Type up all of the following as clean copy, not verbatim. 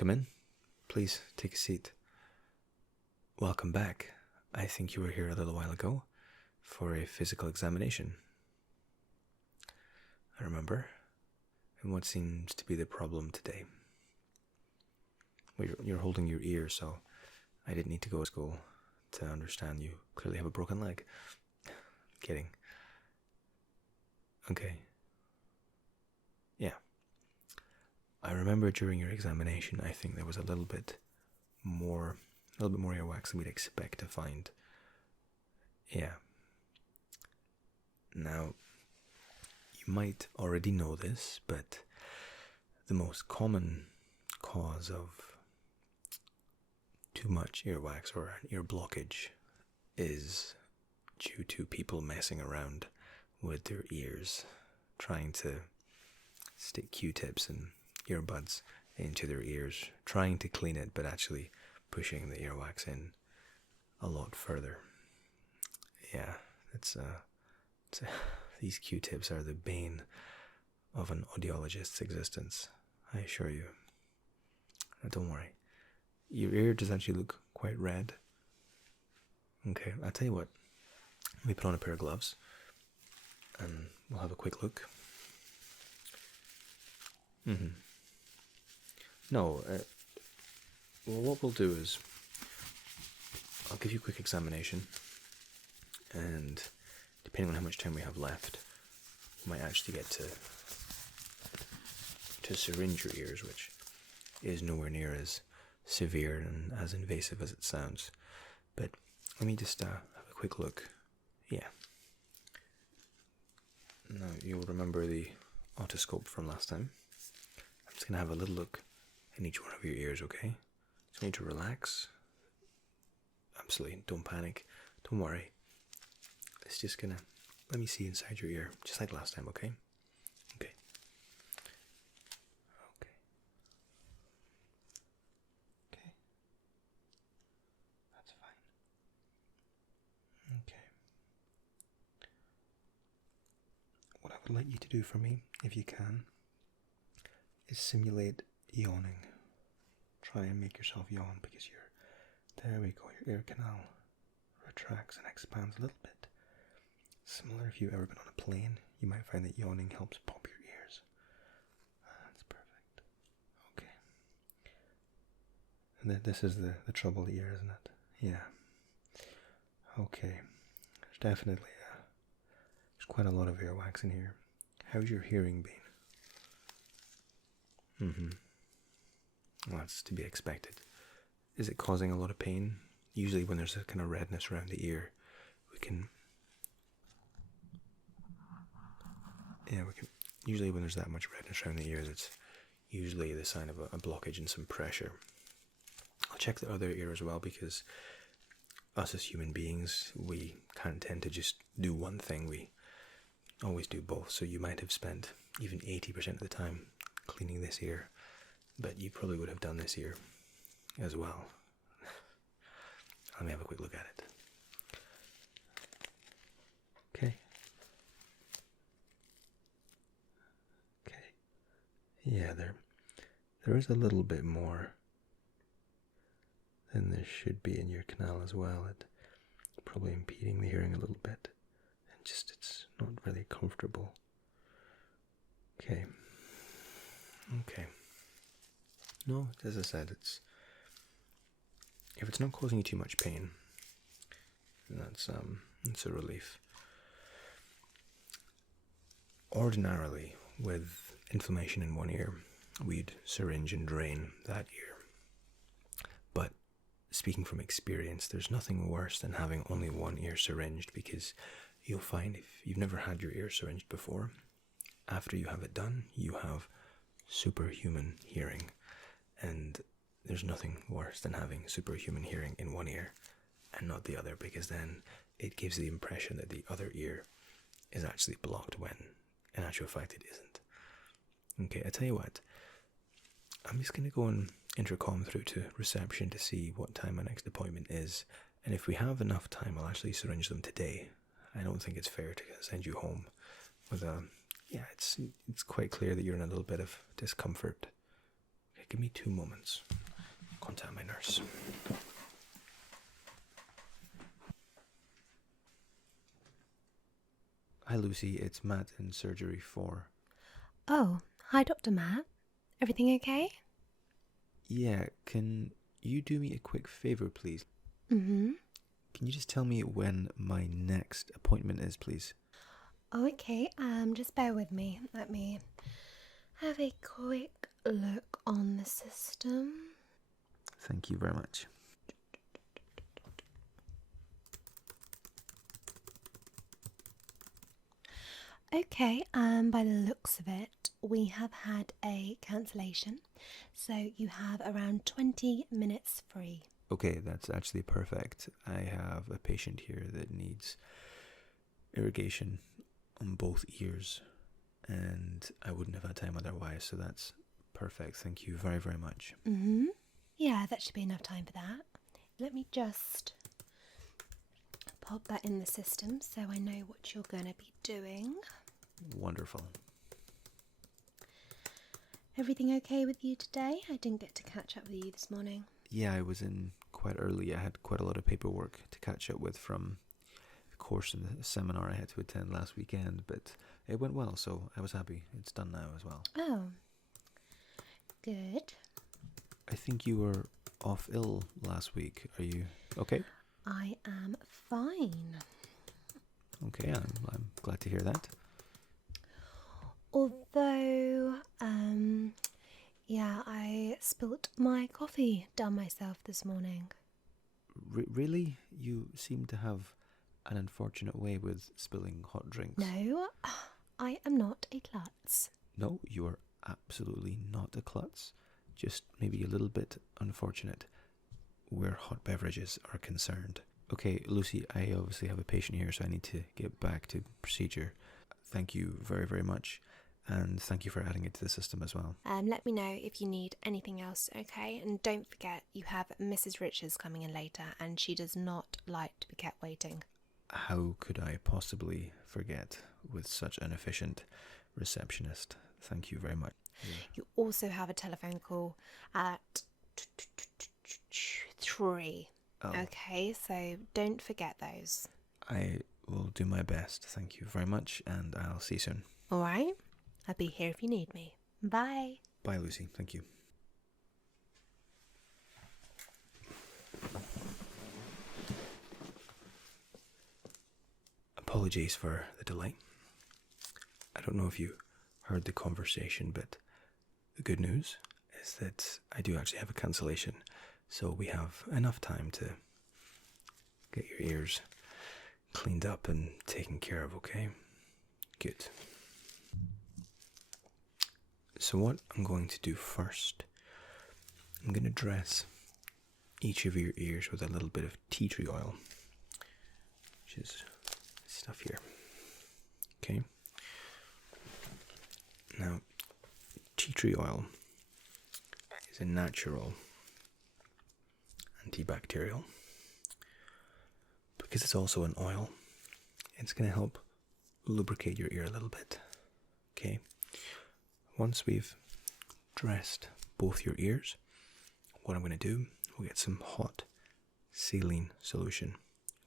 Come in. Please take a seat. Welcome back. I think you were here a little while ago for a physical examination. I remember. And what seems to be the problem today? Well, you're holding your ear, so I didn't need to go to school to understand you clearly have a broken leg. Kidding. Okay. Yeah. I remember during your examination, I think there was a little bit more earwax than we'd expect to find. Yeah. Now, you might already know this, but the most common cause of too much earwax or an ear blockage is due to people messing around with their ears, trying to stick Q-tips and earbuds into their ears, trying to clean it, but actually pushing the earwax in a lot further. Yeah, these Q-tips are the bane of an audiologist's existence, I assure you. Now, don't worry. Your ear does actually look quite red. Okay, I'll tell you what. Let me put on a pair of gloves and we'll have a quick look. No, well, what we'll do is I'll give you a quick examination, and depending on how much time we have left, we might actually get to syringe your ears, which is nowhere near as severe and as invasive as it sounds. But let me just have a quick look. Yeah. Now, you'll remember the otoscope from last time. I'm just going to have a little look in each one of your ears, okay? Just need to relax. Absolutely, don't panic. Don't worry. It's just going to let me see inside your ear, just like last time, okay? Okay. Okay. Okay. That's fine. Okay. What I would like you to do for me, if you can, is simulate yawning. Try and make yourself yawn because there we go, your ear canal retracts and expands a little bit. Similar if you've ever been on a plane, you might find that yawning helps pop your ears. That's perfect. Okay. And this is the trouble ear, isn't it? Yeah. Okay. There's definitely there's quite a lot of earwax in here. How's your hearing been? Well, that's to be expected. Is it causing a lot of pain? Usually when there's a kind of redness around the ear, usually when there's that much redness around the ears, it's usually the sign of a blockage and some pressure. I'll check the other ear as well, because us as human beings, we can't tend to just do one thing. We always do both. So you might have spent even 80% of the time cleaning this ear, but you probably would have done this ear as well. Let me have a quick look at it. Okay. Okay. Yeah, there is a little bit more than there should be in your canal as well. It's probably impeding the hearing a little bit, and just it's not really comfortable. Okay. Okay. No, as I said, if it's not causing you too much pain, that's a relief. Ordinarily, with inflammation in one ear, we'd syringe and drain that ear. But speaking from experience, there's nothing worse than having only one ear syringed, because you'll find if you've never had your ear syringed before, after you have it done, you have superhuman hearing. And there's nothing worse than having superhuman hearing in one ear and not the other, because then it gives the impression that the other ear is actually blocked when in actual fact it isn't. Okay, I tell you what, I'm just going to go and intercom through to reception to see what time my next appointment is, and if we have enough time, I'll actually syringe them today. I don't think it's fair to send you home with it's quite clear that you're in a little bit of discomfort. Okay, give me 2 moments. Contact my nurse. Hi Lucy, it's Matt in surgery 4. Oh, hi Dr. Matt. Everything okay? Yeah, can you do me a quick favour, please? Mm-hmm. Can you just tell me when my next appointment is, please? Oh, okay. Just bear with me. Let me have a quick look on the system. Thank you very much. Okay, by the looks of it, we have had a cancellation. So you have around 20 minutes free. Okay, that's actually perfect. I have a patient here that needs irrigation on both ears, and I wouldn't have had time otherwise, so that's perfect. Thank you very, very much. Mm-hmm. Yeah, that should be enough time for that. Let me just pop that in the system so I know what you're going to be doing. Wonderful. Everything okay with you today? I didn't get to catch up with you this morning. Yeah, I was in quite early. I had quite a lot of paperwork to catch up with from the course and the seminar I had to attend last weekend, but it went well, so I was happy. It's done now as well. Oh, good. I think you were off ill last week. Are you okay? I am fine. Okay, I'm glad to hear that. Although, yeah, I spilt my coffee down myself this morning. Really? You seem to have an unfortunate way with spilling hot drinks. No, I am not a klutz. No, you are absolutely not a klutz. Just maybe a little bit unfortunate where hot beverages are concerned. Okay, Lucy, I obviously have a patient here, so I need to get back to procedure. Thank you very, very much. And thank you for adding it to the system as well. Let me know if you need anything else, okay? And don't forget, you have Mrs. Richards coming in later, and she does not like to be kept waiting. How could I possibly forget with such an efficient receptionist? Thank you very much. Yeah. You also have a telephone call at 3. Oh, okay, so don't forget those. I will do my best. Thank you very much, and I'll see you soon. All right? I'll be here if you need me. Bye. Bye, Lucy. Thank you. Apologies for the delay. I don't know if you heard the conversation, but the good news is that I do actually have a cancellation, so we have enough time to get your ears cleaned up and taken care of, okay? Good. So what I'm going to do first, I'm going to dress each of your ears with a little bit of tea tree oil, which is stuff here. Okay. Now, tea tree oil is a natural antibacterial. Because it's also an oil, it's going to help lubricate your ear a little bit. Okay. Once we've dressed both your ears, what I'm going to do, we'll get some hot saline solution,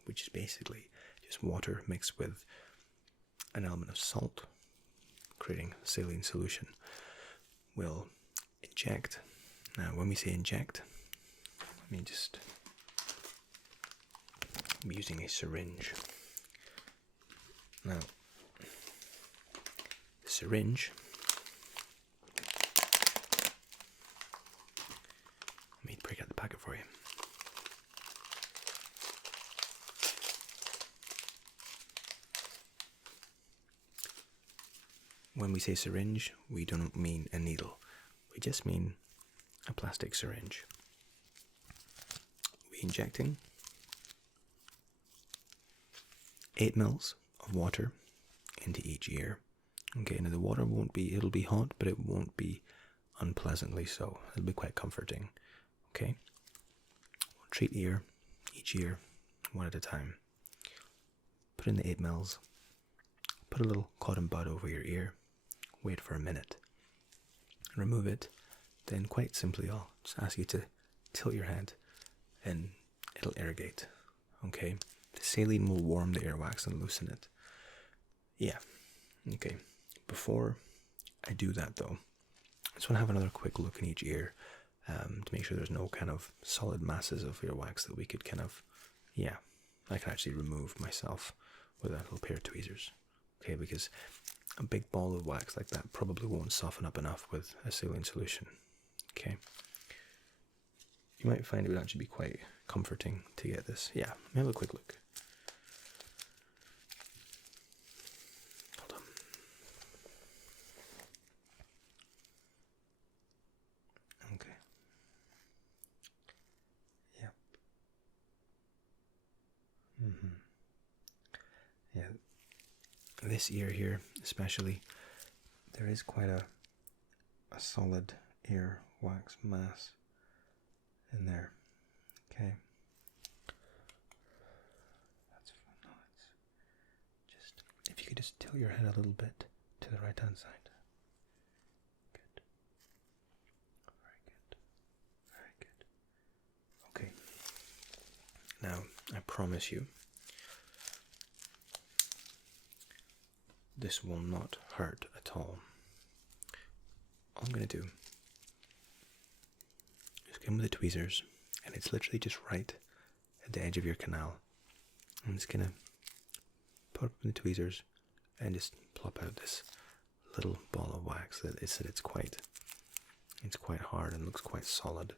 which is basically just water mixed with an element of salt, creating saline solution. We'll inject. Now, when we say inject, I'm using a syringe. Now, the syringe, let me break out the packet for you. When we say syringe, we don't mean a needle. We just mean a plastic syringe. We're injecting 8 mils of water into each ear. Okay, now the water it'll be hot, but it won't be unpleasantly so. It'll be quite comforting. Okay? We'll treat each ear, one at a time. Put in the 8 mils. Put a little cotton bud over your ear. Wait for a minute. Remove it. then quite simply I'll just ask you to tilt your head and it'll irrigate. Okay? The saline will warm the earwax and loosen it. Yeah. Okay. Before I do that though, I just want to have another quick look in each ear to make sure there's no kind of solid masses of earwax that we could kind of, yeah, I can actually remove myself with a little pair of tweezers. Okay, because a big ball of wax like that probably won't soften up enough with a saline solution. Okay. You might find it would actually be quite comforting to get this. Yeah, let me have a quick look. Hold on. Okay. Yep. Yeah. This ear here, especially, there is quite a solid ear wax mass in there. Okay. That's fine. No, it's just, if you could just tilt your head a little bit to the right hand side. Good. Very good. Very good. Okay. Now, I promise you, this will not hurt at all. All I'm going to do is come with the tweezers, and it's literally just right at the edge of your canal. I'm just going to put up the tweezers and just plop out this little ball of wax that it's quite hard and looks quite solid,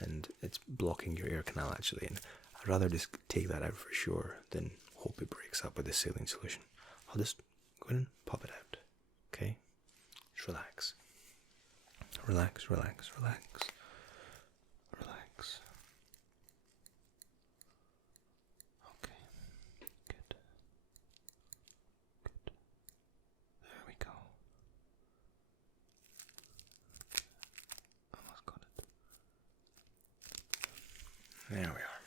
and it's blocking your ear canal actually, and I'd rather just take that out for sure than hope it breaks up with the saline solution. I'll just go ahead and pop it out. Okay? Just relax. Relax, relax, relax. Relax. Okay. Good. Good. There we go. Almost got it. There we are.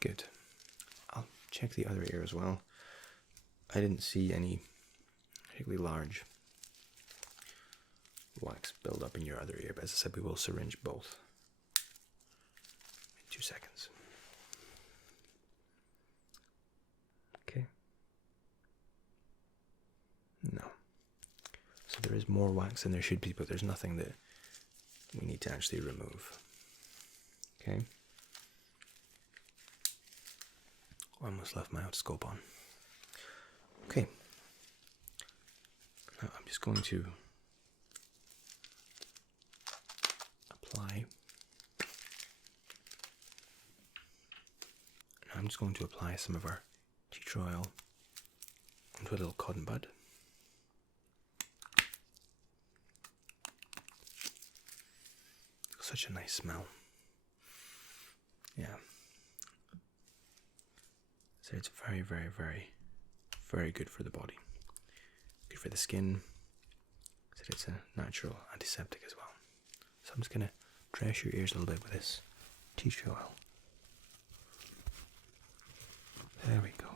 Good. I'll check the other ear as well. I didn't see any particularly large wax build up in your other ear, but as I said, we will syringe both. In 2 seconds. Okay. No. So there is more wax than there should be, but there's nothing that we need to actually remove. Okay. Almost left my otoscope on. Okay. Now I'm just going to apply. Now I'm just going to apply some of our tea tree oil onto a little cotton bud. Such a nice smell. Yeah. So it's very, very, very, very good for the body. Good for the skin. So it's a natural antiseptic as well. So I'm just going to dress your ears a little bit with this tea tree oil. There we go.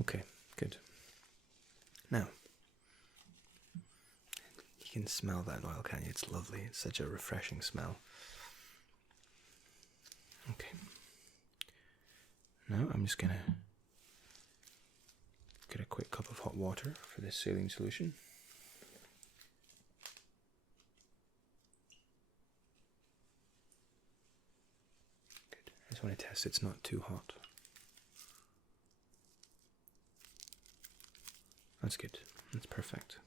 Okay, good. Now, you can smell that oil, can't you? It's lovely. It's such a refreshing smell. Okay. Now I'm just going to get a quick cup of hot water for this saline solution. Good. I just want to test it's not too hot. That's good. That's perfect.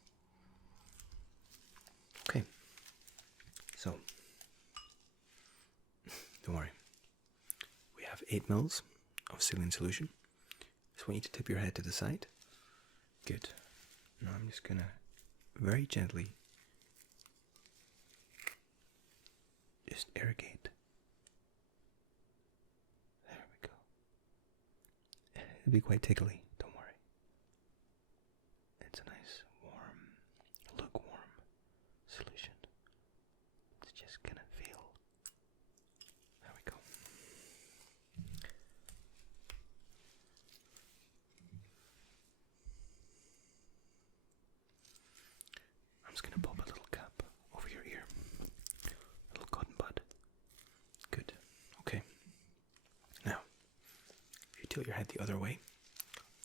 Okay. So, don't worry. We have 8 mils of saline solution. Just want you to tip your head to the side. Good. Now I'm just gonna very gently just irrigate. There we go. It'll be quite tickly. Don't worry. It's a nice, warm, lukewarm solution. tilt your head the other way,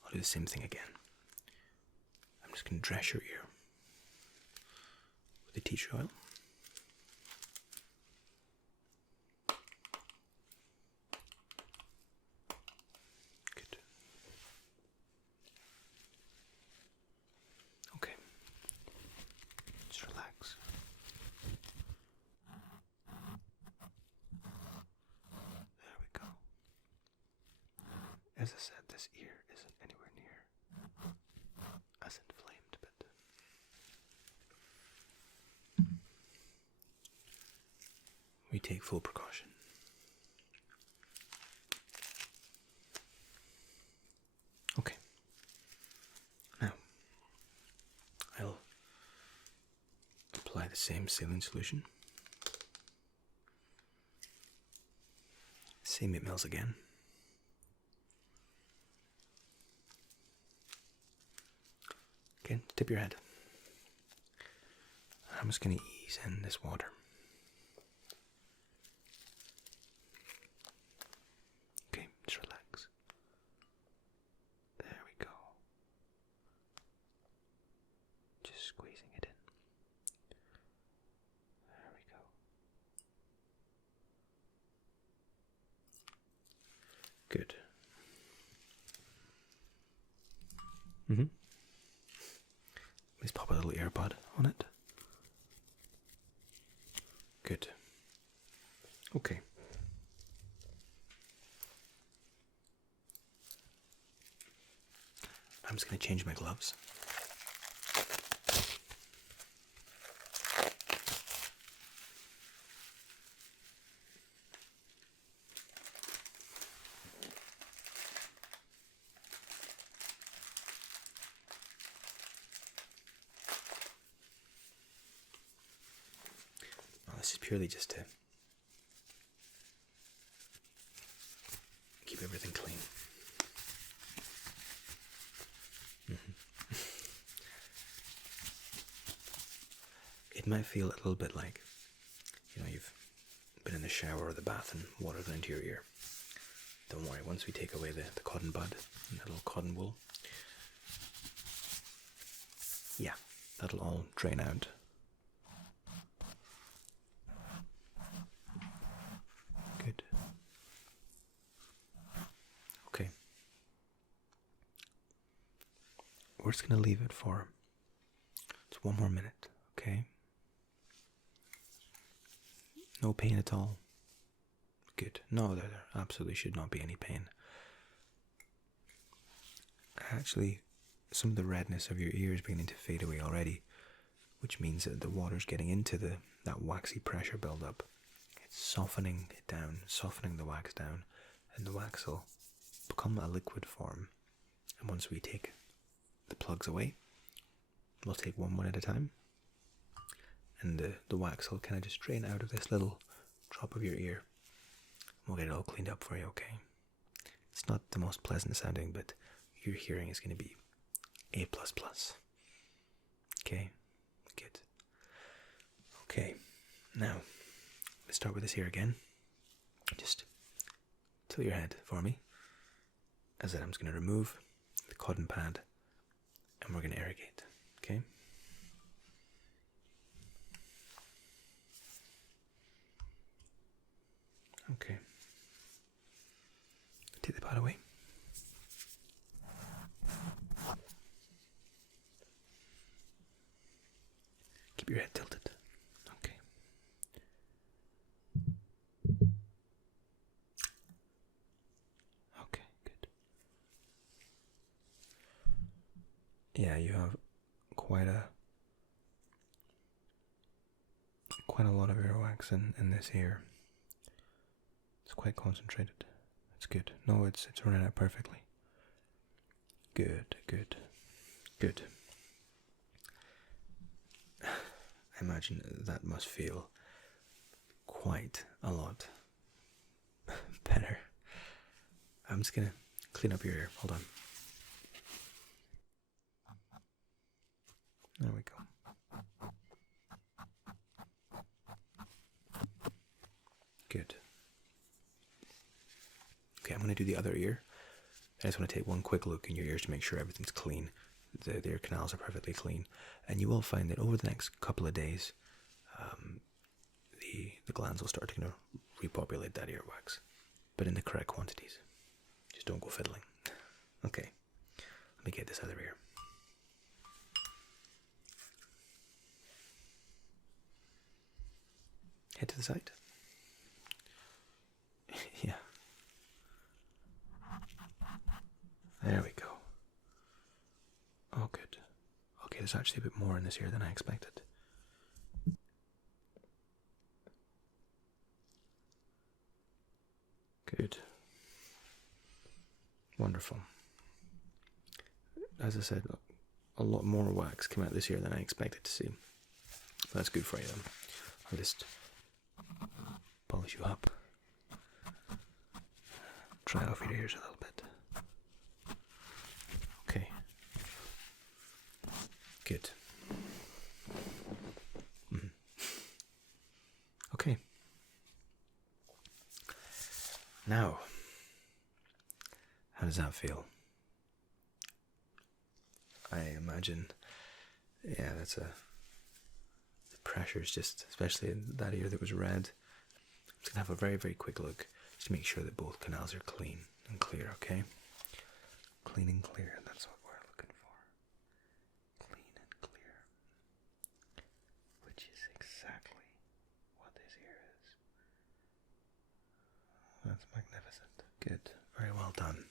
I'll do the same thing again. I'm just going to dress your ear with the tea tree oil. Good. Okay. Just relax. There we go. As I said, this ear isn't anywhere near as inflamed, but we take full precaution. Okay. Now, I'll apply the same saline solution. Same 8 mils again. Okay, tip your head. I'm just going to ease in this water. Okay, just relax. There we go. Just squeezing it in. There we go. Good. Let's pop a little earbud on it. Good. Okay. I'm just going to change my gloves. This is purely just to keep everything clean. It might feel a little bit like, you've been in the shower or the bath and water got into your ear. Don't worry, once we take away the cotton bud and the little cotton wool, yeah, that'll all drain out. Good. Okay. We're just going to leave it for just 1 more minute, okay? No pain at all. Good. No, there absolutely should not be any pain. Actually, some of the redness of your ear is beginning to fade away already, which means that the water's getting into that waxy pressure buildup. It's softening it down, softening the wax down, and the wax will become a liquid form. And once we take the plugs away, we'll take one at a time, and the wax will kind of just drain out of this little drop of your ear. We'll get it all cleaned up for you, okay? It's not the most pleasant sounding, but your hearing is going to be A++. Okay? Good. Okay, now, let's start with this here again. Just tilt your head for me. As I said, I'm just going to remove the cotton pad and we're going to irrigate, okay? Okay. Take the pad away. Keep your head tilted. Okay. Okay, good. Yeah, you have quite a lot of earwax in this ear. It's quite concentrated. It's good. No, it's running out perfectly. Good. I imagine that must feel quite a lot better. I'm just gonna clean up your ear. Hold on. There we go. Good. Okay, I'm going to do the other ear. I just want to take one quick look in your ears to make sure everything's clean. The ear canals are perfectly clean. And you will find that over the next couple of days, the glands will start to kind of repopulate that earwax, but in the correct quantities. Just don't go fiddling. Okay, let me get this other ear. Head to the side. Yeah. There we go. Oh, good. Okay, there's actually a bit more in this ear than I expected. Good. Wonderful. As I said, a lot more wax came out this year than I expected to see. That's good for you then. I'll just polish you up. Try off your ears a little bit. Okay. Good. Okay. Now, how does that feel? I imagine, yeah, the pressure's just, especially in that ear that was red. I'm just going to have a very, very quick look just to make sure that both canals are clean and clear, okay? Clean and clear, that's what we're looking for. Clean and clear. Which is exactly what this ear is. That's magnificent. Good. Very well done.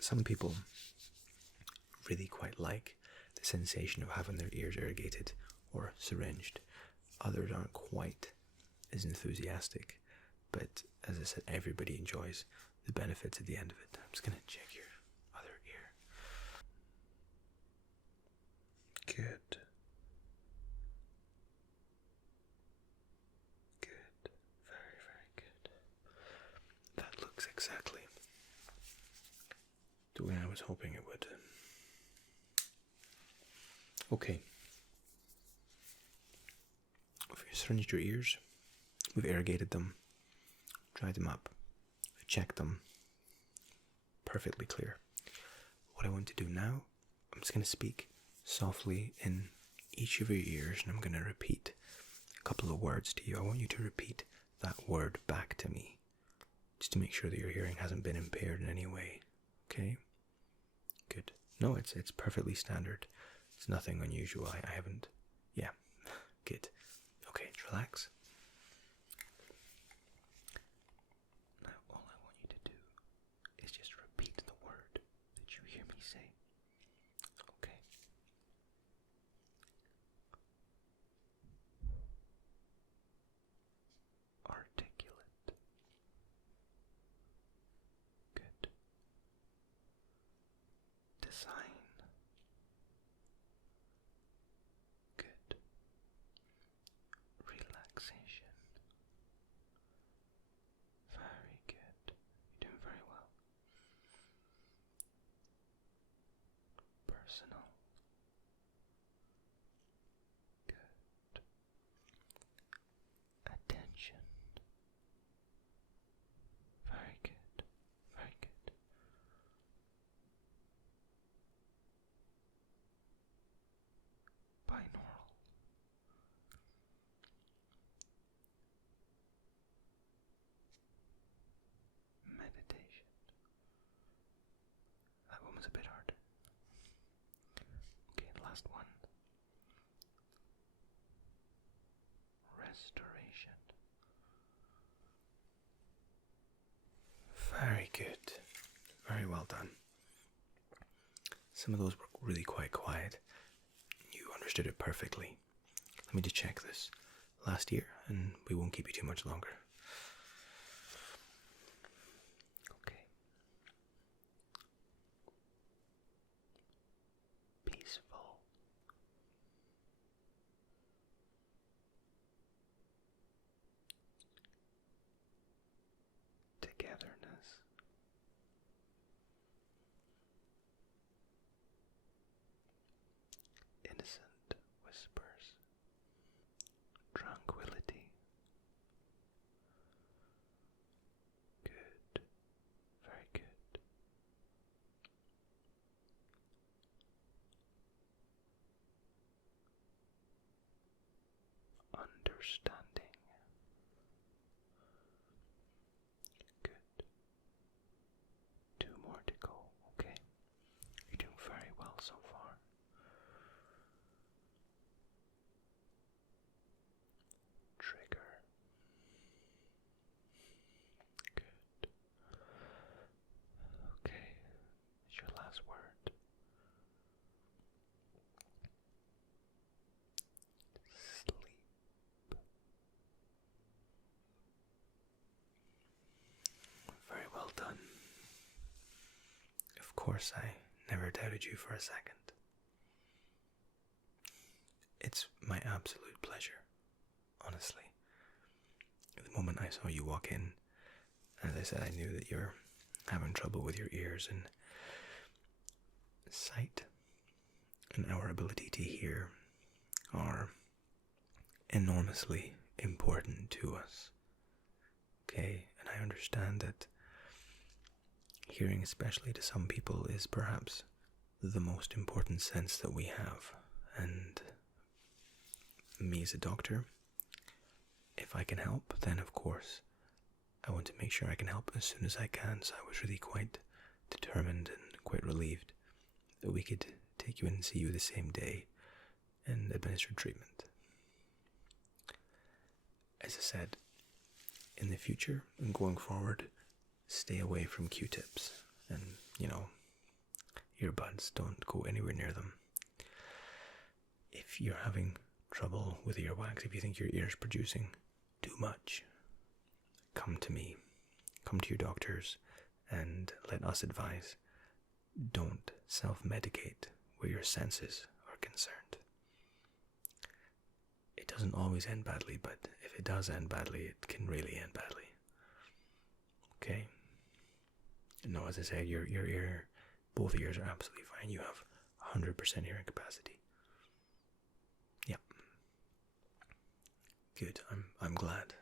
Some people really quite like the sensation of having their ears irrigated or syringed. Others aren't quite as enthusiastic, but as I said, everybody enjoys the benefits at the end of it. I'm just going to check your other ear. Good. Good. Very, very good. That looks exactly the way I was hoping it would. Okay. We've syringed your ears. We've irrigated them, dried them up, checked them. Perfectly clear. What I want to do now, I'm just going to speak softly in each of your ears, and I'm going to repeat a couple of words to you. I want you to repeat that word back to me, just to make sure that your hearing hasn't been impaired in any way. Okay? Good. No, it's perfectly standard. It's nothing unusual. I haven't. Yeah. Good. Okay, relax. Now, all I want you to do is just repeat the word that you hear me say. Okay? Articulate. Good. Design. Good. Relaxation. Very good. You're doing very well. Personal. Good. Attention. Very good. Very good. Binaural. Meditation. That one was a bit hard. Okay, last one. Restoration. Very good. Very well done. Some of those were really quite quiet. You understood it perfectly. Let me just check this last year, and we won't keep you too much longer. Okay. Peaceful. Togetherness. Innocent whispers. Tranquility. understanding. Good. 2 more to go, okay? You're doing very well so far. Trigger. Good. Okay, it's your last word. Sleep. Very well done. Of course, I never doubted you for a second. It's my absolute pleasure, honestly. The moment I saw you walk in, as I said, I knew that you're having trouble with your ears and sight, and our ability to hear are enormously important to us. Okay, and I understand that hearing, especially to some people, is perhaps the most important sense that we have. And me as a doctor, if I can help, then of course I want to make sure I can help as soon as I can. So I was really quite determined and quite relieved that we could take you in and see you the same day and administer treatment. As I said, in the future and going forward, stay away from Q-tips and, earbuds. Don't go anywhere near them. If you're having trouble with earwax, if you think your ear's producing too much, come to me, come to your doctors, and let us advise. Don't self-medicate where your senses are concerned. It doesn't always end badly, but if it does end badly, it can really end badly. Okay? No, as I said, your ear, both ears are absolutely fine. You have 100% hearing capacity. Yeah. Good. I'm glad.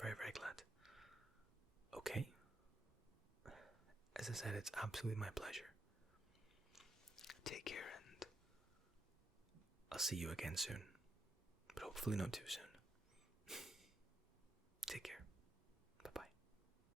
Very, very glad. Okay. As I said, it's absolutely my pleasure. Take care, and I'll see you again soon. But hopefully not too soon.